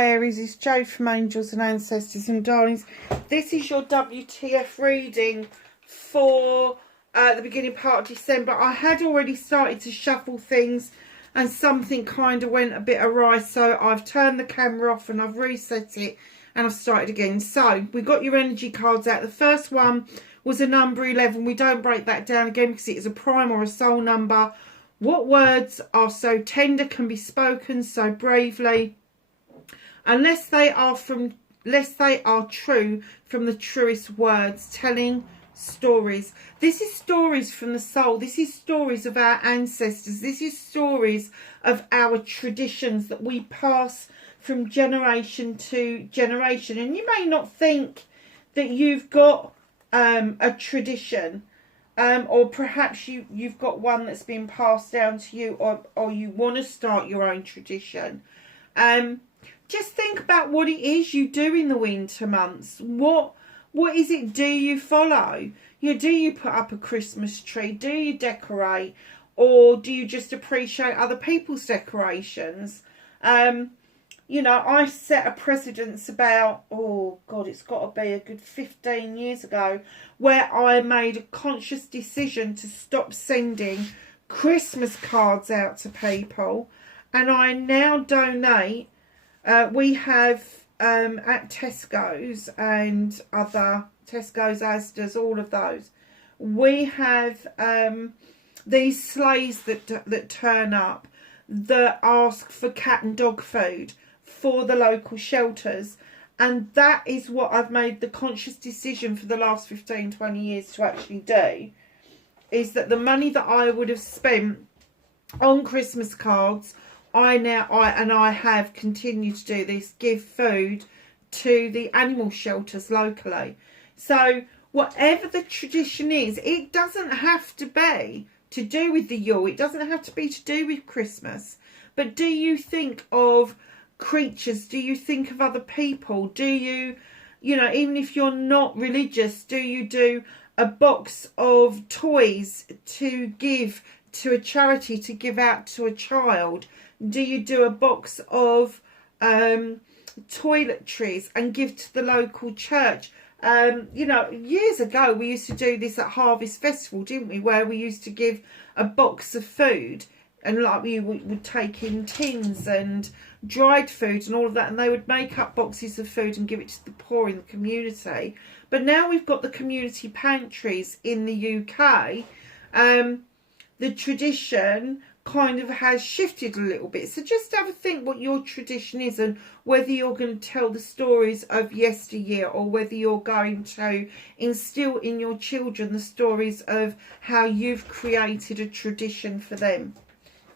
Hi Aries, it's Jo from Angels and Ancestors and Darlings. This is your WTF reading for the beginning part of December. I had already started to shuffle things and something kind of went a bit awry, so I've turned the camera off and I've reset it and I've started again. So we got your energy cards out. The first one was a number 11. We don't break that down again because it is a prime or a soul number. What words are so tender can be spoken so bravely, unless they are true from the truest words, telling stories. This is stories from the soul. This is stories of our ancestors. This is stories of our traditions that we pass from generation to generation. And you may not think that you've got a tradition, or perhaps you've got one that's been passed down to you, or you want to start your own tradition. Just think about what it is you do in the winter months. What is it do you follow? Do you put up a Christmas tree? Do you decorate? Or do you just appreciate other people's decorations? I set a precedence about, it's got to be a good 15 years ago, where I made a conscious decision to stop sending Christmas cards out to people. And I now donate. We have at Tesco's and other Tesco's, Asda's, all of those. We have these sleighs that turn up that ask for cat and dog food for the local shelters, and that is what I've made the conscious decision for the last 15-20 years to actually do. Is that the money that I would have spent on Christmas cards, I have continued to do this, give food to the animal shelters locally. So whatever the tradition is, it doesn't have to be to do with the Yule. It doesn't have to be to do with Christmas. But do you think of creatures? Do you think of other people? Do you, even if you're not religious, do you do a box of toys to give to a charity, to give out to a child? Do you do a box of toiletries and give to the local church? Years ago we used to do this at Harvest Festival, didn't we? Where we used to give a box of food, and like we would take in tins and dried food and all of that, and they would make up boxes of food and give it to the poor in the community. But now we've got the community pantries in the UK. The tradition kind of has shifted a little bit. So just have a think what your tradition is, and whether you're going to tell the stories of yesteryear, or whether you're going to instill in your children the stories of how you've created a tradition for them.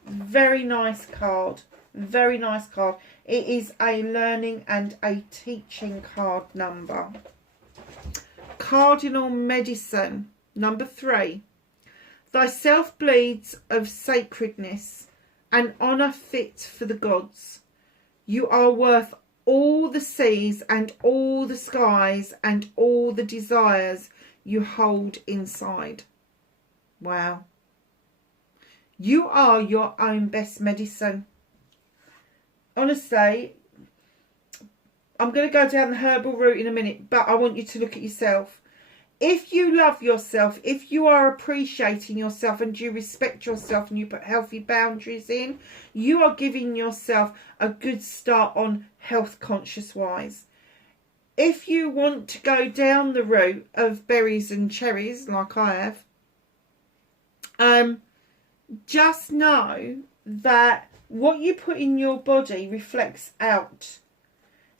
Very nice card. Very nice card. It is a learning and a teaching card number. Cardinal Medicine, number 3. Thyself bleeds of sacredness and honour fit for the gods. You are worth all the seas and all the skies and all the desires you hold inside. Wow. You are your own best medicine. Honestly, I'm going to go down the herbal route in a minute, but I want you to look at yourself. If you love yourself, if you are appreciating yourself and you respect yourself and you put healthy boundaries in, you are giving yourself a good start on health conscious wise. If you want to go down the route of berries and cherries like I have, just know that what you put in your body reflects out.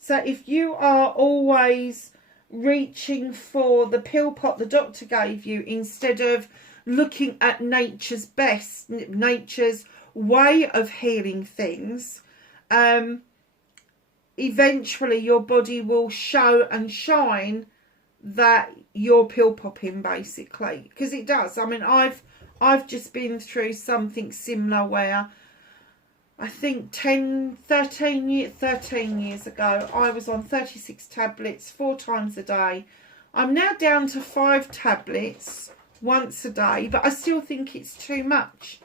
So if you are always reaching for the pill pot the doctor gave you, instead of looking at nature's best, nature's way of healing things, eventually your body will show and shine that you're pill popping, basically, because it does. I mean, I've just been through something similar where I think 13 years ago, I was on 36 tablets 4 times a day. I'm now down to 5 tablets once a day, but I still think it's too much.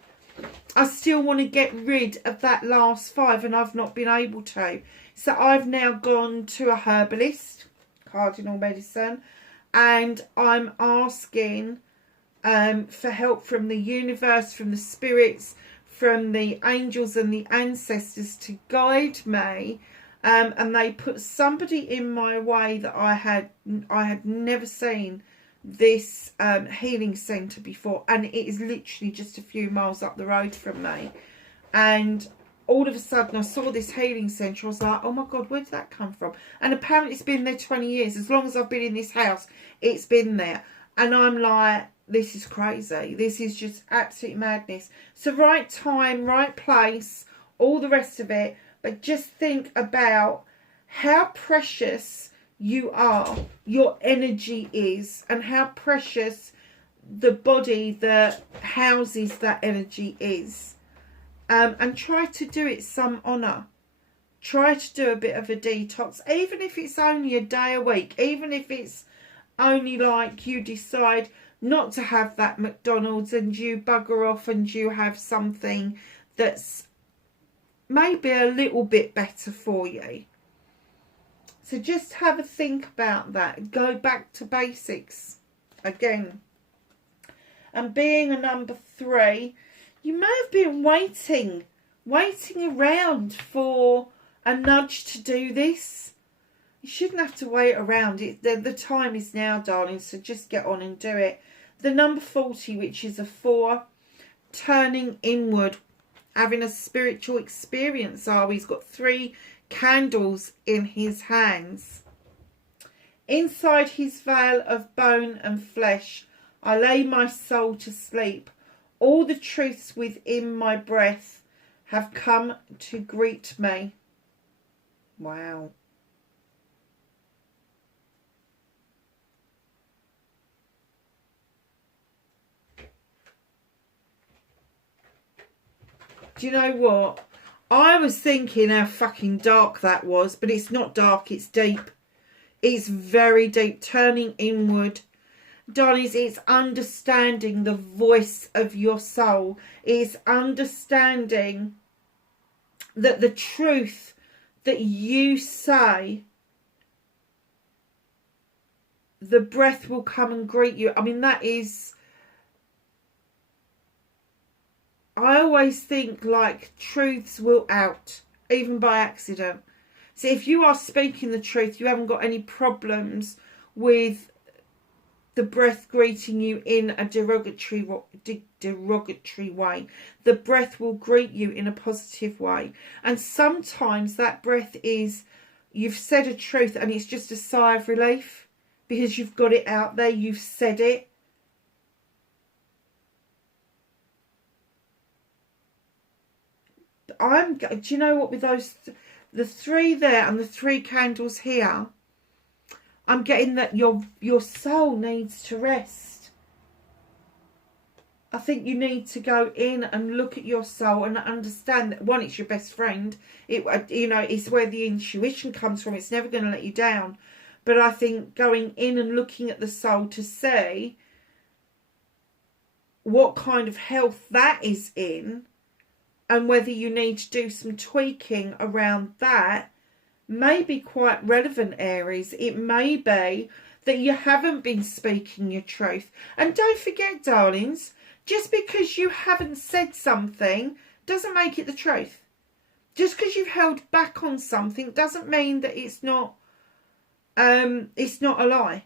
I still want to get rid of that last 5 and I've not been able to. So I've now gone to a herbalist, cardinal medicine, and I'm asking for help from the universe, from the spirits, from the angels and the ancestors to guide me. And they put somebody in my way that I had never seen this healing centre before, and it is literally just a few miles up the road from me. And all of a sudden I saw this healing centre. I was like, oh my God, where did that come from? And apparently it's been there 20 years. As long as I've been in this house, it's been there. And I'm like, this is crazy. This is just absolute madness. So right time, right place, all the rest of it. But just think about how precious you are, your energy is, and how precious the body that houses that energy is. And try to do it some honour. Try to do a bit of a detox, even if it's only a day a week, even if it's only like you decide not to have that McDonald's and you bugger off and you have something that's maybe a little bit better for you. So just have a think about that. Go back to basics again. And being a number 3, you may have been waiting around for a nudge to do this. You shouldn't have to wait around. The time is now, darling, so just get on and do it. The number 40, which is a 4, turning inward, having a spiritual experience. He's got 3 candles in his hands. Inside his veil of bone and flesh, I lay my soul to sleep. All the truths within my breath have come to greet me. Wow. Do you know what? I was thinking how fucking dark that was, but it's not dark, it's deep. It's very deep, turning inward. Darlings, it's understanding the voice of your soul. It's understanding that the truth that you say, the breath will come and greet you. I mean, that is... I always think like truths will out, even by accident. So if you are speaking the truth, you haven't got any problems with the breath greeting you in a derogatory way. The breath will greet you in a positive way. And sometimes that breath is, you've said a truth and it's just a sigh of relief because you've got it out there, you've said it. Do you know what, with those, the 3 there and the 3 candles here, I'm getting that your soul needs to rest. I think you need to go in and look at your soul and understand that, one, it's your best friend. It's where the intuition comes from. It's never going to let you down. But I think going in and looking at the soul to see what kind of health that is in, and whether you need to do some tweaking around that, may be quite relevant, Aries. It may be that you haven't been speaking your truth. And don't forget, darlings, just because you haven't said something doesn't make it the truth. Just because you've held back on something doesn't mean that it's not a lie.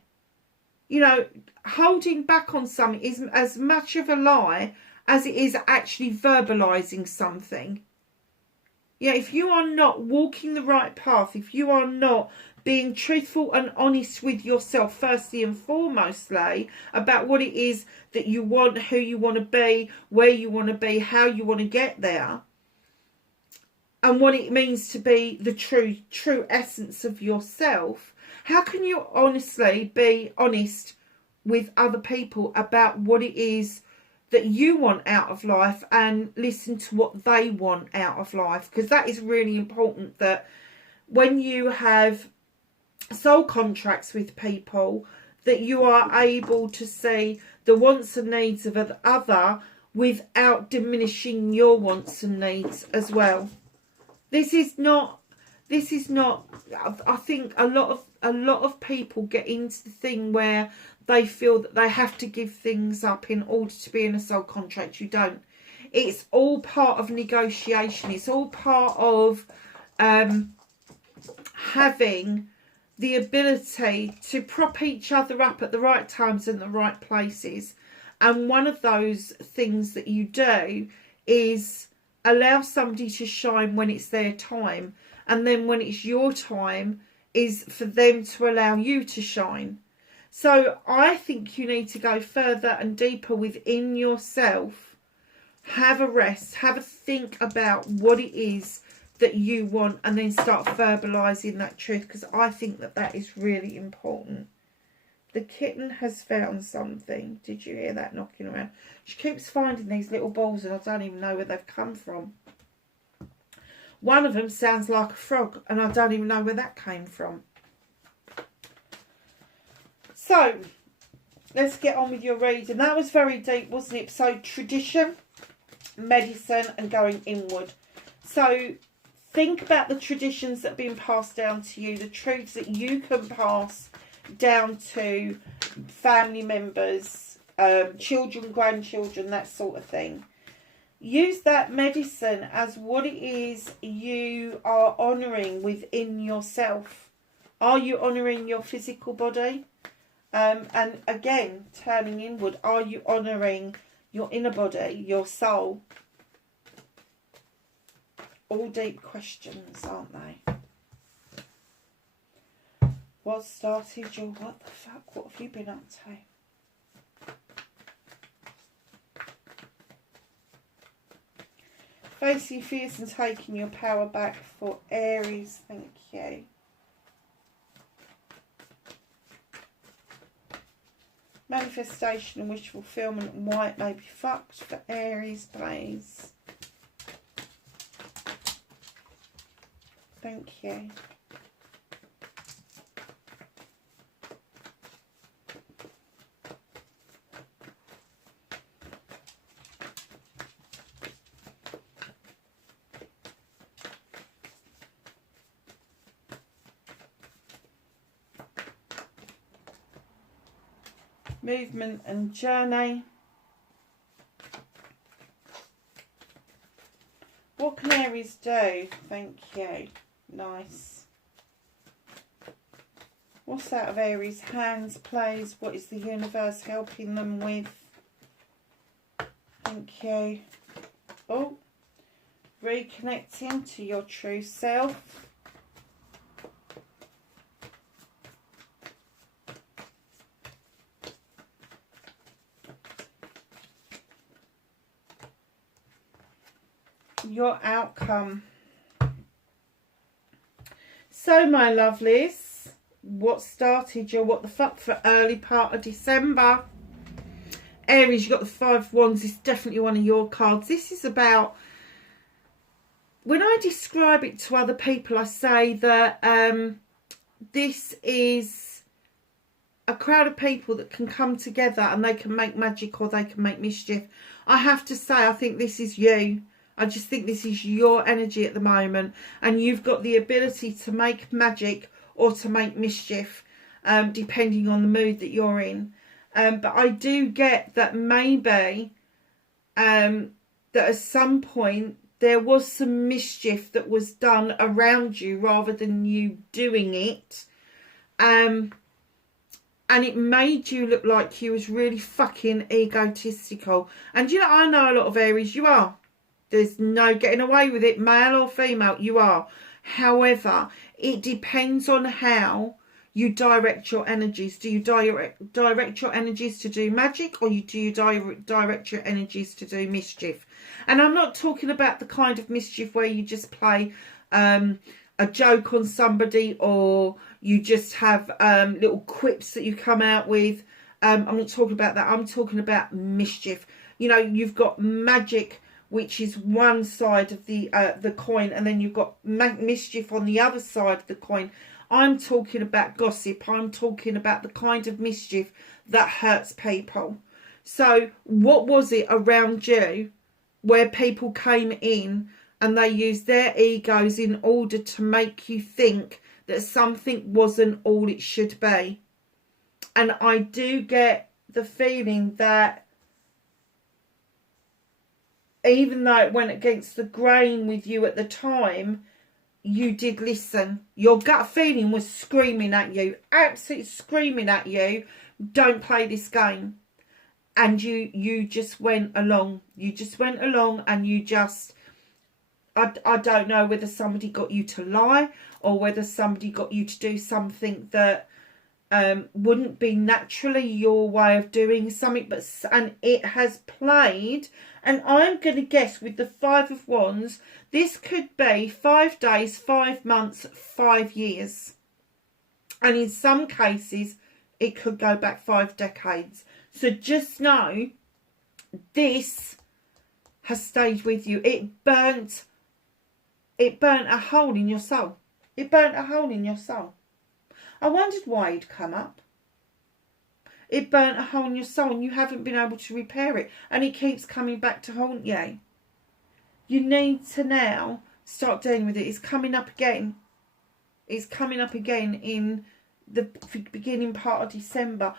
You know, holding back on something is as much of a lie as it is actually verbalizing something. Yeah, if you are not walking the right path, if you are not being truthful and honest with yourself, firstly and foremostly, about what it is that you want, who you want to be, where you want to be, how you want to get there, and what it means to be the true essence of yourself, how can you honestly be honest with other people about what it is that you want out of life and listen to what they want out of life? Because that is really important, that when you have soul contracts with people, that you are able to see the wants and needs of the other without diminishing your wants and needs as well. This is not, I think a lot of people get into the thing where they feel that they have to give things up in order to be in a soul contract. You don't. It's all part of negotiation. It's all part of having the ability to prop each other up at the right times and the right places. And one of those things that you do is allow somebody to shine when it's their time. And then when it's your time is for them to allow you to shine. So I think you need to go further and deeper within yourself. Have a rest. Have a think about what it is that you want, and then start verbalizing that truth, because I think that that is really important. The kitten has found something. Did you hear that knocking around? She keeps finding these little balls and I don't even know where they've come from. One of them sounds like a frog and I don't even know where that came from. So, let's get on with your reading. That was very deep, wasn't it? So, tradition, medicine and going inward. So, think about the traditions that have been passed down to you, the truths that you can pass down to family members, children, grandchildren, that sort of thing. Use that medicine as what it is you are honouring within yourself. Are you honouring your physical body? And again, turning inward, are you honouring your inner body, your soul? All deep questions, aren't they? What started your what the fuck? What have you been up to? Facing fears and taking your power back for Aries. Thank you. Manifestation and wish fulfillment and white may be fucked for Aries, please. Thank you. Movement and journey. What can Aries do? Thank you. Nice. What's out of Aries' hands, please? What is the universe helping them with? Thank you. Oh, reconnecting to your true self. Your outcome. So, my lovelies, what started your what the fuck for early part of December? Aries, you got the Five of Wands. It's definitely one of your cards. This is about, when I describe it to other people, I say that this is a crowd of people that can come together and they can make magic or they can make mischief. I have to say, I think this is you. I just think this is your energy at the moment, and you've got the ability to make magic or to make mischief, depending on the mood that you're in. But I do get that maybe that at some point there was some mischief that was done around you rather than you doing it. And it made you look like you was really fucking egotistical. And you know, I know a lot of Aries, you are. There's no getting away with it, male or female, you are. However, it depends on how you direct your energies. Do you direct your energies to do magic, or do you direct your energies to do mischief? And I'm not talking about the kind of mischief where you just play a joke on somebody, or you just have little quips that you come out with. I'm not talking about that. I'm talking about mischief. You know, you've got magic, which is one side of the coin, and then you've got mischief on the other side of the coin. I'm talking about gossip. I'm talking about the kind of mischief that hurts people. So what was it around you where people came in and they used their egos in order to make you think that something wasn't all it should be? And I do get the feeling that even though it went against the grain with you at the time, you did listen. Your gut feeling was screaming at you, absolutely screaming at you, don't play this game. And you just went along. You just went along and you just, I don't know whether somebody got you to lie or whether somebody got you to do something that wouldn't be naturally your way of doing something, and it has played. And I'm going to guess with the Five of Wands, this could be 5 days, 5 months, 5 years. And in some cases, it could go back 5 decades. So just know, this has stayed with you. It burnt a hole in your soul. It burnt a hole in your soul. I wondered why it'd come up. It burnt a hole in your soul and you haven't been able to repair it. And it keeps coming back to haunt you. You need to now start dealing with it. It's coming up again. It's coming up again in the beginning part of December.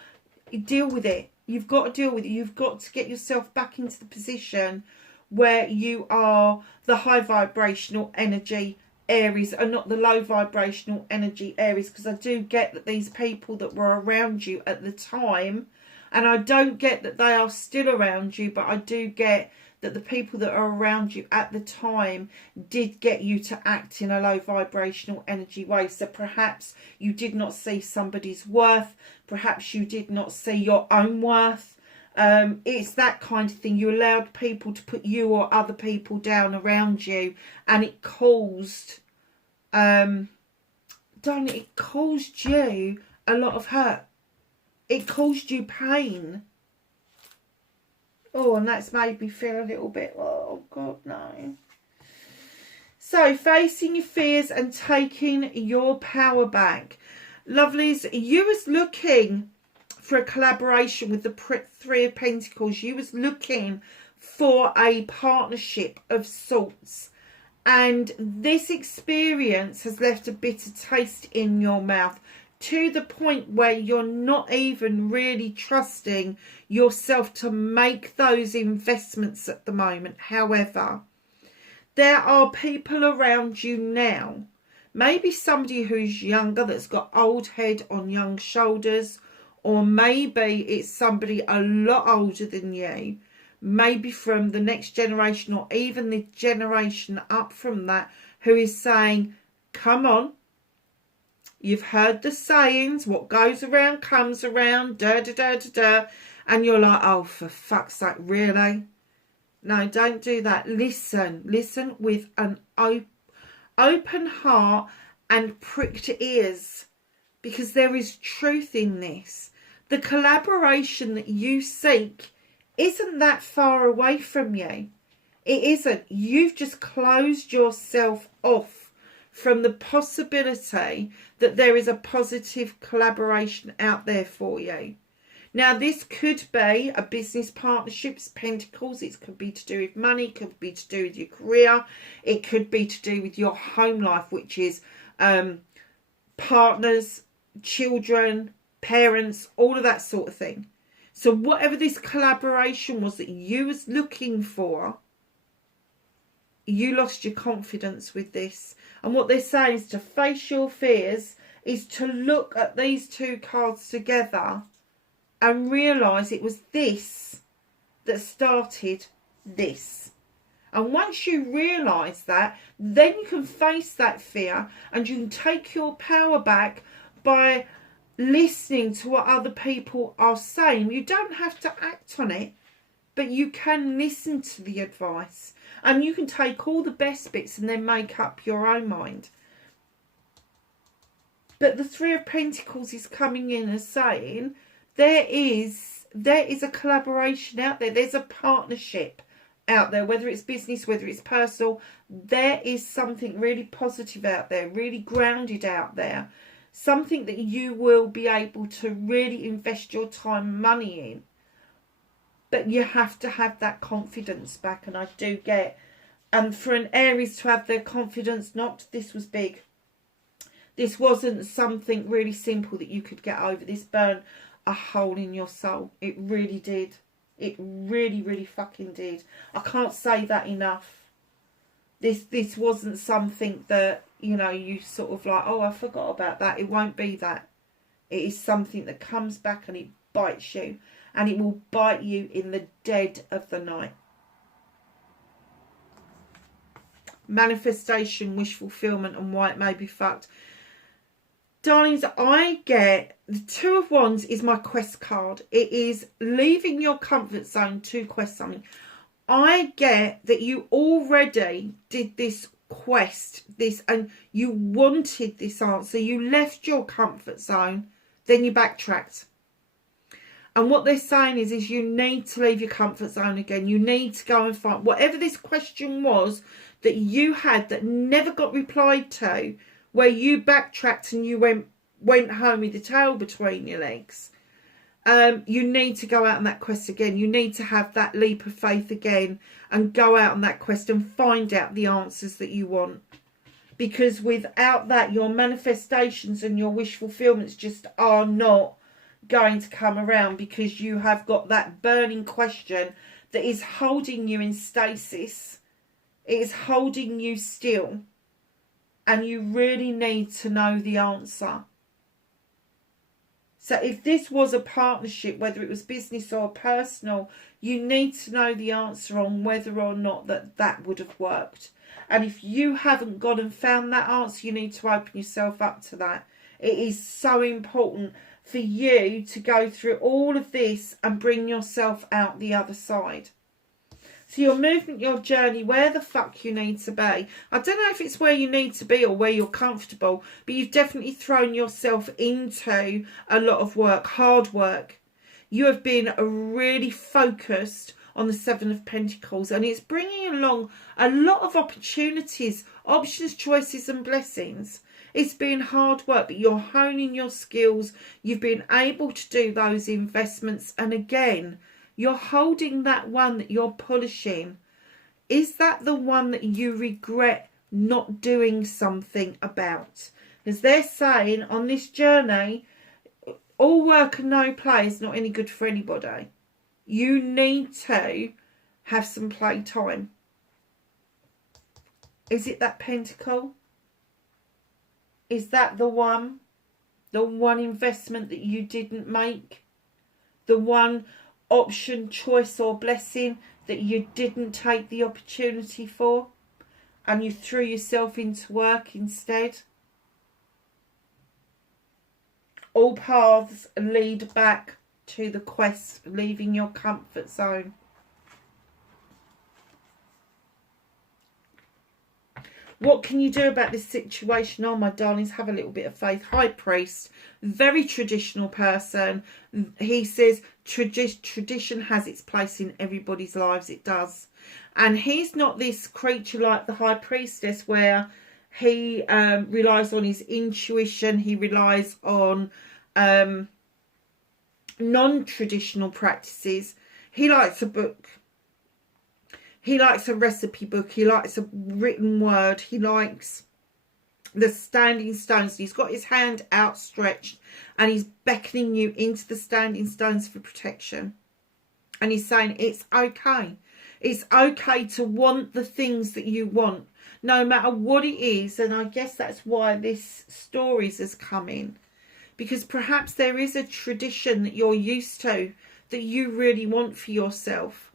You deal with it. You've got to deal with it. You've got to get yourself back into the position where you are the high vibrational energy Aries and not the low vibrational energy Aries, because I do get that these people that were around you at the time, and I don't get that they are still around you, but I do get that the people that are around you at the time did get you to act in a low vibrational energy way. So perhaps you did not see somebody's worth, perhaps you did not see your own worth. It's that kind of thing. You allowed people to put you or other people down around you, and it caused it caused you a lot of hurt. It caused you pain. Oh, and that's made me feel a little bit, oh God, no. So facing your fears and taking your power back. Lovelies, you was looking for a collaboration with the Three of Pentacles. You was looking for a partnership of sorts. And this experience has left a bitter taste in your mouth, to the point where you're not even really trusting yourself to make those investments at the moment. However, there are people around you now, maybe somebody who's younger that's got old head on young shoulders, or maybe it's somebody a lot older than you, maybe from the next generation or even the generation up from that, who is saying, come on, you've heard the sayings, what goes around comes around, da da da da da, and you're like, oh, for fuck's sake, really? No, don't do that. Listen with an open heart and pricked ears, because there is truth in this. The collaboration that you seek isn't that far away from you. It isn't. You've just closed yourself off from the possibility that there is a positive collaboration out there for you. Now, this could be a business partnership, Pentacles. It could be to do with money, it could be to do with your career, it could be to do with your home life, which is partners, children, parents, all of that sort of thing. So whatever this collaboration was that you was looking for, you lost your confidence with this. And what they're saying is to face your fears, is to look at these two cards together and realise it was this that started this. And once you realise that, then you can face that fear and you can take your power back by listening to what other people are saying. You don't have to act on it, but you can listen to the advice. And you can take all the best bits and then make up your own mind. But the Three of Pentacles is coming in and saying there is a collaboration out there. There's a partnership out there, whether it's business, whether it's personal. There is something really positive out there, really grounded out there. Something that you will be able to really invest your time and money in. But you have to have that confidence back, and I do get. And for an Aries to have their confidence knocked, this was big. This wasn't something really simple that you could get over. This burned a hole in your soul. It really did. It really, really fucking did. I can't say that enough. This wasn't something that, you know, you sort of like, oh, I forgot about that. It won't be that. It is something that comes back and it bites you. And it will bite you in the dead of the night. Manifestation, wish fulfillment, and why it may be fucked. Darlings, I get the Two of Wands is my quest card. It is leaving your comfort zone to quest something. I get that you already did this quest, and you wanted this answer. You left your comfort zone, then you backtracked. And what they're saying is you need to leave your comfort zone again. You need to go and find whatever this question was that you had that never got replied to, where you backtracked and you went home with your tail between your legs. You need to go out on that quest again. You need to have that leap of faith again and go out on that quest and find out the answers that you want. Because without that, your manifestations and your wish fulfillments just are not going to come around, because you have got that burning question that is holding you in stasis. It is holding you still. And you really need to know the answer. So if this was a partnership, whether it was business or personal, you need to know the answer on whether or not that would have worked. And if you haven't gone and found that answer, you need to open yourself up to that. It is so important for you to go through all of this and bring yourself out the other side. So your movement, your journey, where the fuck you need to be. I don't know if it's where you need to be or where you're comfortable, but you've definitely thrown yourself into a lot of work, hard work. You have been really focused on the Seven of Pentacles, and it's bringing along a lot of opportunities, options, choices and blessings. It's been hard work, but you're honing your skills. You've been able to do those investments. And again, you're holding that one that you're polishing. Is that the one that you regret not doing something about? Because they're saying on this journey, all work and no play is not any good for anybody. You need to have some play time. Is it that pentacle? Is that the one investment that you didn't make? The one option, choice or blessing that you didn't take the opportunity for, and you threw yourself into work instead? All paths lead back to the quest, leaving your comfort zone. What can you do about this situation? Oh, my darlings, have a little bit of faith. High Priest, very traditional person. He says tradition has its place in everybody's lives. It does. And he's not this creature like the High Priestess where he relies on his intuition. He relies on non-traditional practices. He likes a book. He likes a recipe book. He likes a written word. He likes the standing stones. He's got his hand outstretched and he's beckoning you into the standing stones for protection. And he's saying it's okay. It's okay to want the things that you want, no matter what it is. And I guess that's why this stories has come in. Because perhaps there is a tradition that you're used to that you really want for yourself.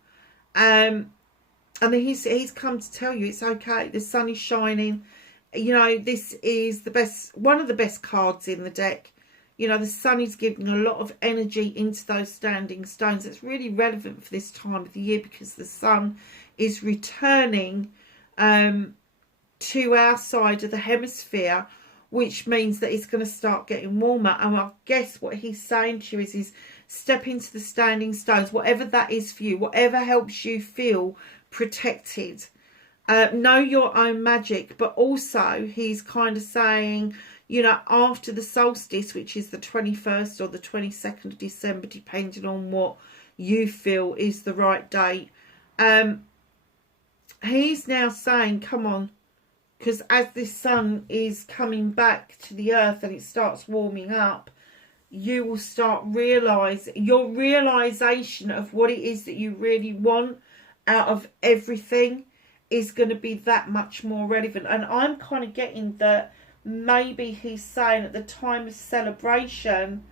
And he's come to tell you it's okay. The sun is shining. You know, this is the best, one of the best cards in the deck. You know, the sun is giving a lot of energy into those standing stones. It's really relevant for this time of the year because the sun is returning to our side of the hemisphere, which means that it's going to start getting warmer. And I guess what he's saying to you is step into the standing stones, whatever that is for you, whatever helps you feel protected. Know your own magic. But also he's kind of saying, you know, after the solstice, which is the 21st or the 22nd of December, depending on what you feel is the right date. He's now saying, come on, because as this sun is coming back to the earth and it starts warming up, you will start your realization of what it is that you really want out of everything is going to be that much more relevant. And I'm kind of getting that maybe he's saying at the time of celebration,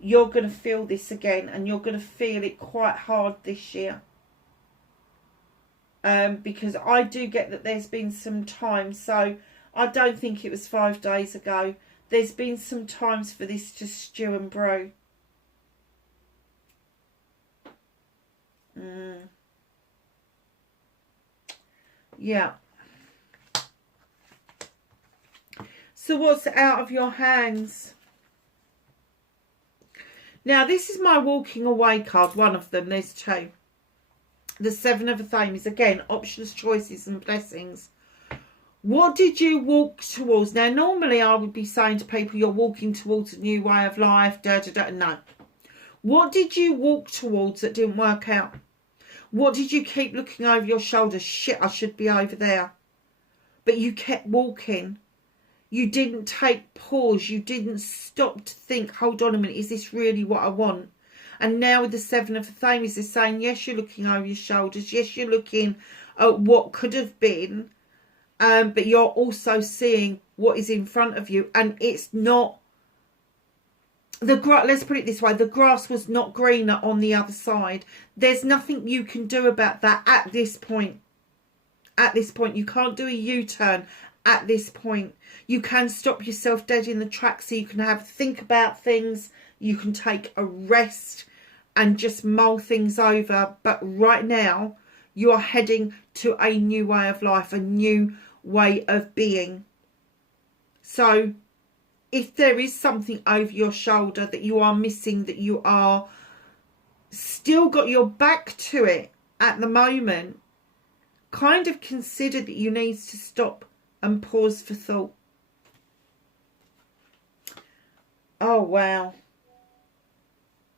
you're going to feel this again, and you're going to feel it quite hard this year. Because I do get that there's been some time, so I don't think it was 5 days ago. There's been some times for this to stew and brew. Yeah. So what's out of your hands? Now, this is my walking away card, one of them. There's two. The Seven of Athame, again, options, choices and blessings. What did you walk towards? Now, normally I would be saying to people, you're walking towards a new way of life, No. What did you walk towards that didn't work out? What did you keep looking over your shoulder? Shit, I should be over there. But you kept walking. You didn't take pause. You didn't stop to think, hold on a minute, is this really what I want? And now with the Seven of Athame, they're saying, yes, you're looking over your shoulders. Yes, you're looking at what could have been. But you're also seeing what is in front of you. And it's not... let's put it this way. The grass was not greener on the other side. There's nothing you can do about that at this point. At this point. You can't do a U-turn at this point. You can stop yourself dead in the track so you can think about things. You can take a rest and just mull things over. But right now, you are heading to a new way of life, a new way of being. So if there is something over your shoulder that you are missing, that you are still got your back to it at the moment, kind of consider that you need to stop and pause for thought. Oh, wow.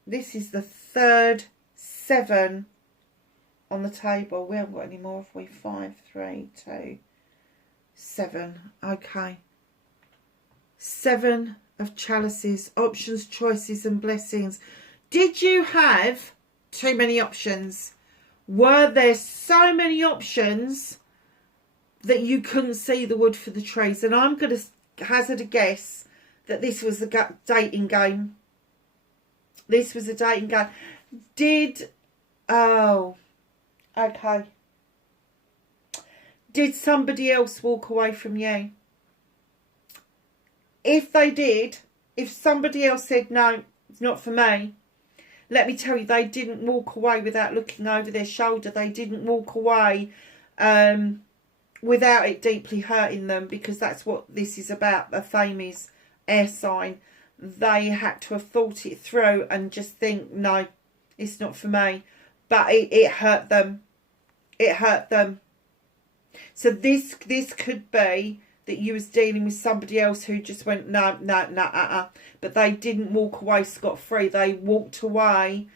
This is the third 7 on the table. We haven't got any more, have we? 5, 3, 2, 7. Okay. 7 of chalices, options, choices and blessings. Did you have too many options? Were there so many options that you couldn't see the wood for the trees? And I'm going to hazard a guess that this was a dating game. This was a dating game. Oh, okay. Did somebody else walk away from you? If they did, if somebody else said, no, it's not for me, let me tell you, they didn't walk away without looking over their shoulder. They didn't walk away without it deeply hurting them, because that's what this is about. Athame's air sign. They had to have thought it through and just think, no, it's not for me. But it hurt them. It hurt them. So this could be that you was dealing with somebody else who just went, no, But they didn't walk away scot-free. They walked away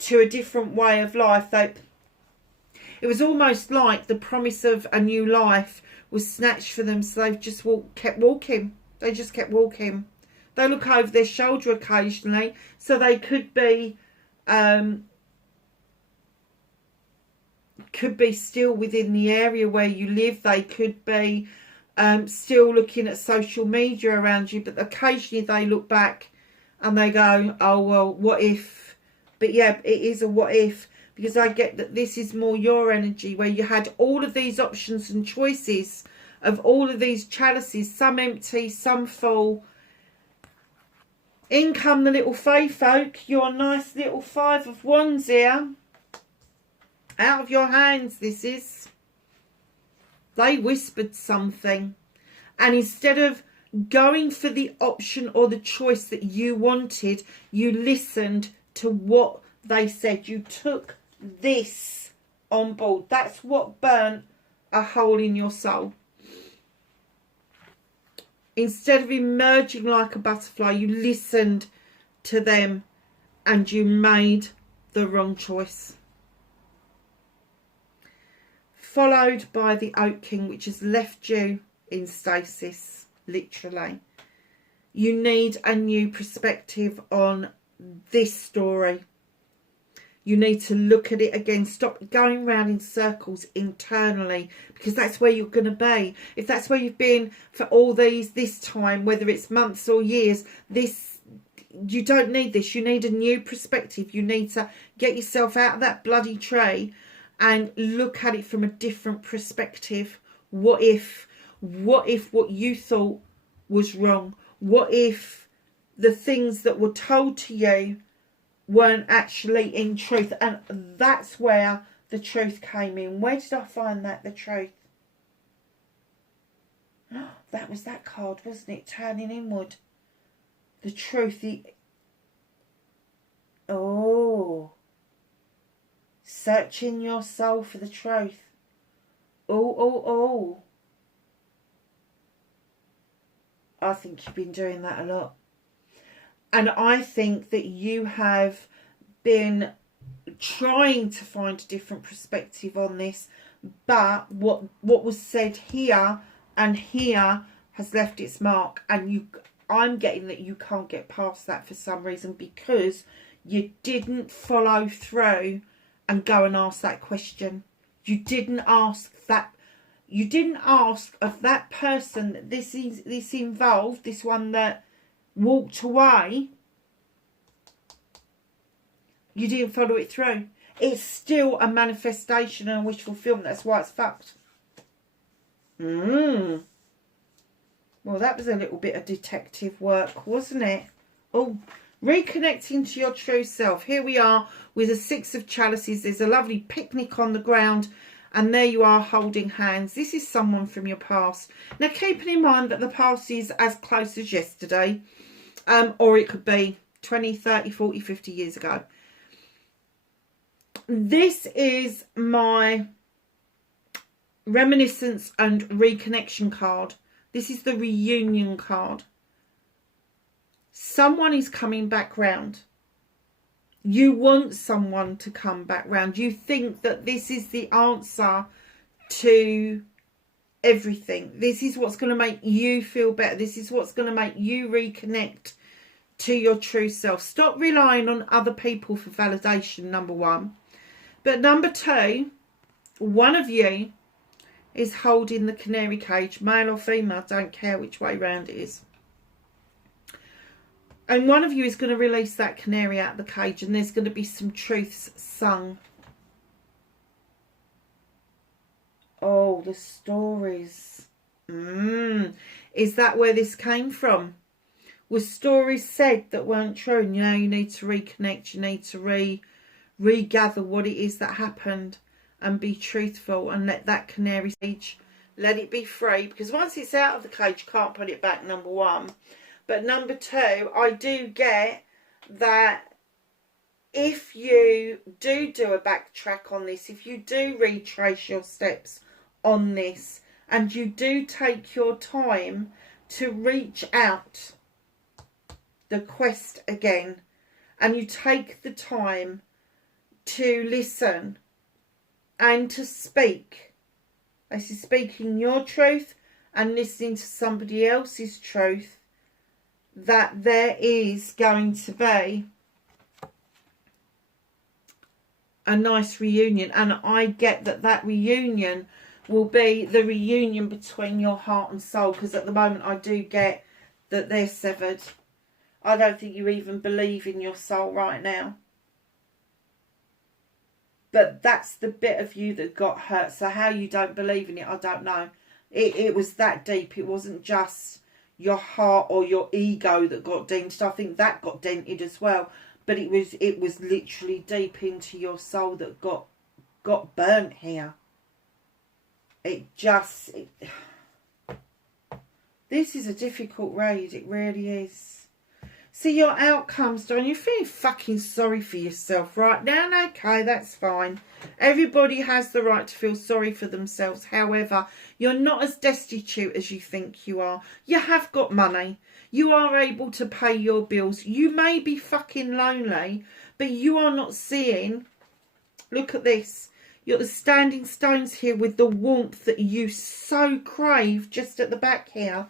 to a different way of life. It was almost like the promise of a new life was snatched for them, so they've just kept walking. They just kept walking. They look over their shoulder occasionally, so they could be still within the area where you live. They could be still looking at social media around you, but occasionally they look back and they go, oh, well, what if? But yeah, it is a what if, because I get that this is more your energy, where you had all of these options and choices of all of these chalices, some empty, some full. In come the little fae folk, your nice little 5 of Wands here. Out of your hands, this is. They whispered something. And instead of going for the option or the choice that you wanted, you listened to what they said. You took this on board. That's what burnt a hole in your soul. Instead of emerging like a butterfly, you listened to them and you made the wrong choice. Followed by the Oak King, which has left you in stasis, literally. You need a new perspective on this story. You need to look at it again. Stop going round in circles internally, because that's where you're going to be. If that's where you've been for all this time, whether it's months or years, you don't need this. You need a new perspective. You need to get yourself out of that bloody tree and look at it from a different perspective. What if what you thought was wrong? What if the things that were told to you weren't actually in truth? And that's where the truth came in. Where did I find that? The truth. That was that card, wasn't it? Turning inward. The truth. Searching your soul for the truth. I think you've been doing that a lot. And I think that you have been trying to find a different perspective on this. But what was said here and here has left its mark. And I'm getting that you can't get past that for some reason, because you didn't follow through and go and ask that question. You didn't ask that. You didn't ask of that person that this involved, this one that walked away. You didn't follow it through. It's still a manifestation and a wish fulfillment. That's why it's fucked. Well, that was a little bit of detective work, wasn't it? Oh, reconnecting to your true self. Here we are with a 6 of chalices. There's a lovely picnic on the ground. And there you are holding hands. This is someone from your past. Now, keeping in mind that the past is as close as yesterday. Or it could be 20, 30, 40, 50 years ago. This is my reminiscence and reconnection card. This is the reunion card. Someone is coming back round. You want someone to come back round. You think that this is the answer to everything. This is what's going to make you feel better. This is what's going to make you reconnect to your true self. Stop relying on other people for validation, number one. But number two, one of you is holding the canary cage, male or female, don't care which way round it is. And one of you is going to release that canary out of the cage, and there's going to be some truths sung. Oh, the stories. Is that where this came from? Were stories said that weren't true? And you need to reconnect. You need to regather what it is that happened and be truthful and let that canary cage, let it be free. Because once it's out of the cage, you can't put it back, number one. But number two, I do get that if you do a backtrack on this, if you do retrace your steps on this, and you do take your time to reach out the quest again, and you take the time to listen and to speak. This is speaking your truth and listening to somebody else's truth, that there is going to be a nice reunion. And I get that reunion will be the reunion between your heart and soul, because at the moment I do get that they're severed. I don't think you even believe in your soul right now. But that's the bit of you that got hurt. So how you don't believe in it, I don't know. It was that deep. It wasn't just your heart or your ego that got dented. I think that got dented as well. But it was literally deep into your soul that got burnt here. This is a difficult read. It really is. See, your outcomes, Don, you're feeling fucking sorry for yourself right now. And okay, that's fine. Everybody has the right to feel sorry for themselves. However, you're not as destitute as you think you are. You have got money. You are able to pay your bills. You may be fucking lonely, but you are not seeing. Look at this. You've got the standing stones here with the warmth that you so crave just at the back here.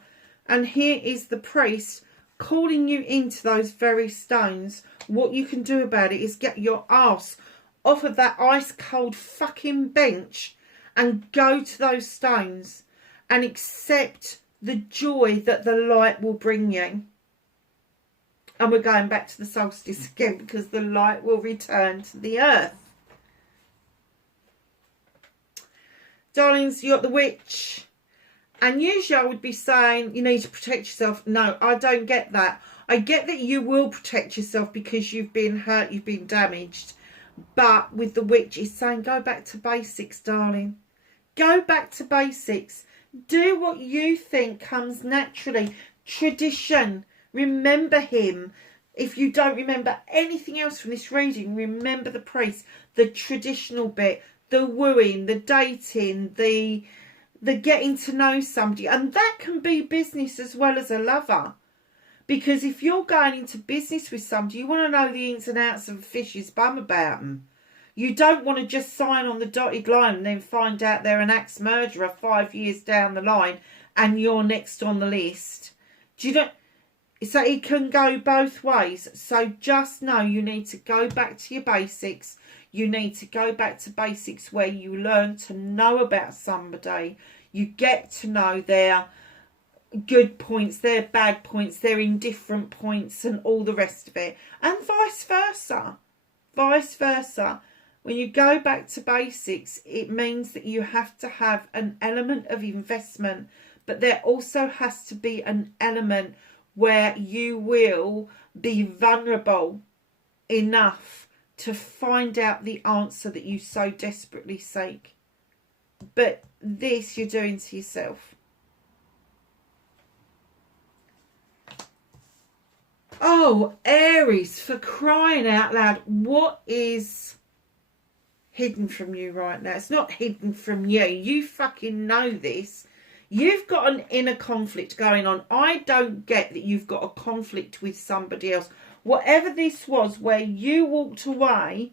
And here is the priest calling you into those very stones. What you can do about it is get your ass off of that ice cold fucking bench and go to those stones and accept the joy that the light will bring you. And we're going back to the solstice again, because the light will return to the earth. Darlings, you got the witch. And usually I would be saying you need to protect yourself. No, I don't get that. I get that you will protect yourself because you've been hurt, you've been damaged. But with the witch, it's saying go back to basics, darling. Go back to basics. Do what you think comes naturally. Tradition. Remember him. If you don't remember anything else from this reading, remember the priest, the traditional bit, the wooing, the dating, the getting to know somebody. And that can be business as well as a lover. Because if you're going into business with somebody, you want to know the ins and outs of a fish's bum about them. You don't want to just sign on the dotted line and then find out they're an axe murderer 5 years down the line and you're next on the list. Do you know? So it can go both ways. So just know you need to go back to your basics. You need to go back to basics where you learn to know about somebody. You get to know their good points, their bad points, their indifferent points and all the rest of it. And vice versa. Vice versa. When you go back to basics, it means that you have to have an element of investment. But there also has to be an element where you will be vulnerable enough to find out the answer that you so desperately seek. But this you're doing to yourself. Oh, Aries, for crying out loud, what is hidden from you right now? It's not hidden from you. You fucking know this. You've got an inner conflict going on. I don't get that you've got a conflict with somebody else. Whatever this was, where you walked away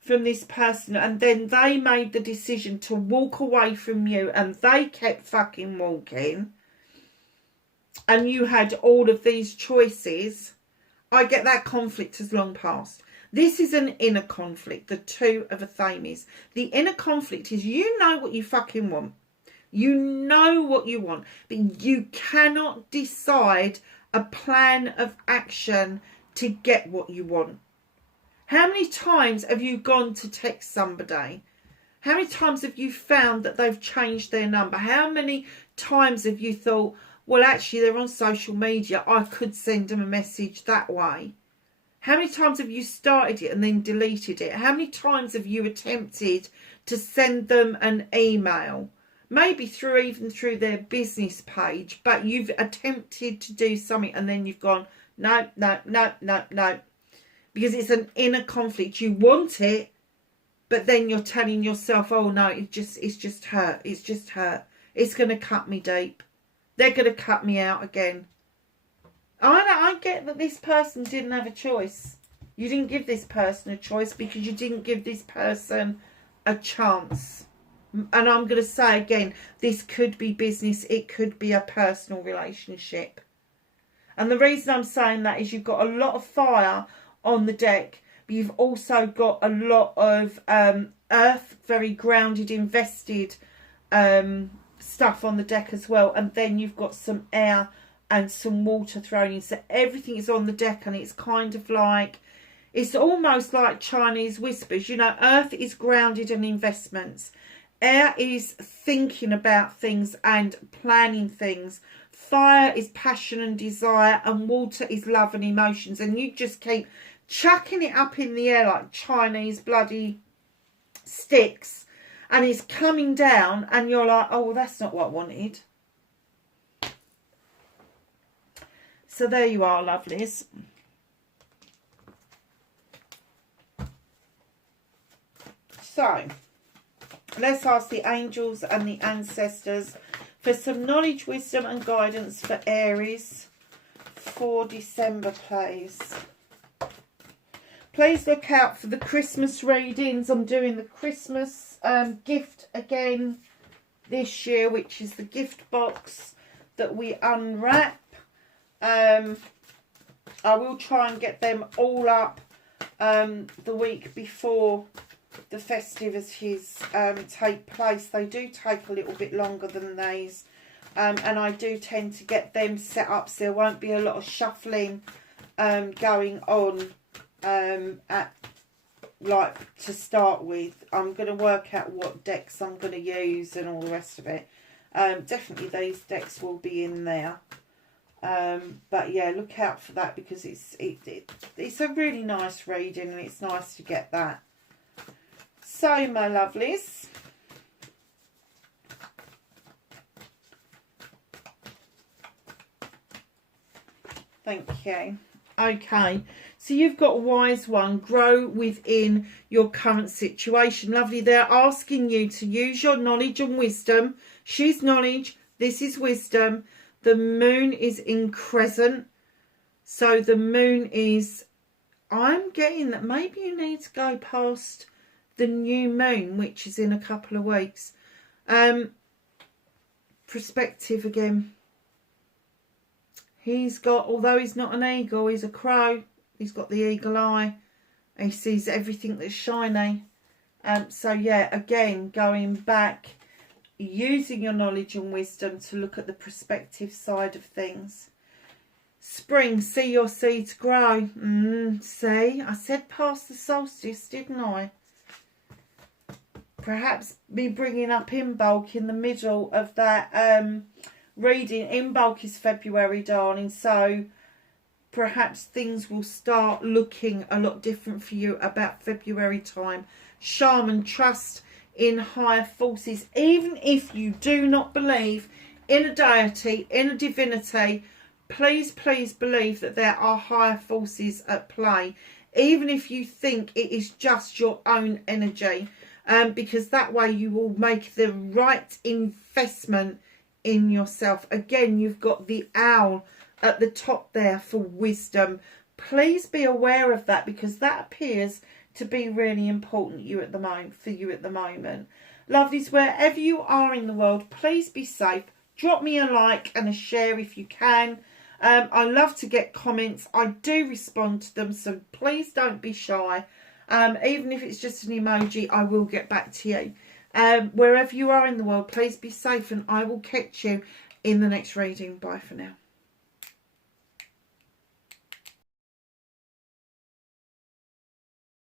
from this person and then they made the decision to walk away from you and they kept fucking walking and you had all of these choices, I get that conflict has long passed. This is an inner conflict, the two of a thames. The inner conflict is you know what you fucking want. You know what you want, but you cannot decide a plan of action to get what you want. How many times have you gone to text somebody? How many times have you found that they've changed their number? How many times have you thought, well, actually, they're on social media, I could send them a message that way? How many times have you started it and then deleted it? How many times have you attempted to send them an email? Maybe even through their business page, but you've attempted to do something and then you've gone, no. Because it's an inner conflict. You want it, but then you're telling yourself, oh no, it's just hurt. It's just hurt. It's going to cut me deep. They're going to cut me out again. I get that this person didn't have a choice. You didn't give this person a choice because you didn't give this person a chance. And I'm going to say again, this could be business. It could be a personal relationship. And the reason I'm saying that is you've got a lot of fire on the deck. But you've also got a lot of earth, very grounded, invested stuff on the deck as well. And then you've got some air and some water thrown in. So everything is on the deck and it's kind of like, it's almost like Chinese whispers. You know, earth is grounded in investments. Air is thinking about things and planning things. Fire is passion and desire. And water is love and emotions. And you just keep chucking it up in the air like Chinese bloody sticks. And it's coming down and you're like, oh, well, that's not what I wanted. So there you are, lovelies. So let's ask the angels and the ancestors for some knowledge, wisdom and guidance for Aries for December, please. Please look out for the Christmas readings. I'm doing the Christmas gift again this year, which is the gift box that we unwrap. I will try and get them all up the week before the festivities take place. They do take a little bit longer than these, and I do tend to get them set up so there won't be a lot of shuffling going on like to start with. I'm going to work out what decks I'm going to use and all the rest of it. Definitely these decks will be in there. But yeah, look out for that, because it's a really nice reading, and it's nice to get that. So my lovelies, thank you. Okay, so you've got wise one, grow within your current situation. Lovely, they're asking you to use your knowledge and wisdom. She's knowledge, this is wisdom. The moon is in crescent, so the moon is, I'm getting that maybe you need to go past the new moon, which is in a couple of weeks. Perspective again. He's got, although he's not an eagle, he's a crow. He's got the eagle eye. He sees everything that's shiny. So yeah, again, going back, using your knowledge and wisdom to look at the perspective side of things. Spring, see your seeds grow. See, I said past the solstice, didn't I? Perhaps me bringing up in bulk in the middle of that reading. In bulk is February, darling, so perhaps things will start looking a lot different for you about February time. Shaman, trust in higher forces. Even if you do not believe in a deity, in a divinity, please believe that there are higher forces at play. Even if you think it is just your own energy, because that way you will make the right investment in yourself. Again, you've got the owl at the top there for wisdom. Please be aware of that, because that appears to be really important for you at the moment. Lovelies, wherever you are in the world, please be safe. Drop me a like and a share if you can. I love to get comments. I do respond to them, so please don't be shy. Even if it's just an emoji, I will get back to you. Wherever you are in the world, please be safe, and I will catch you in the next reading. Bye for now.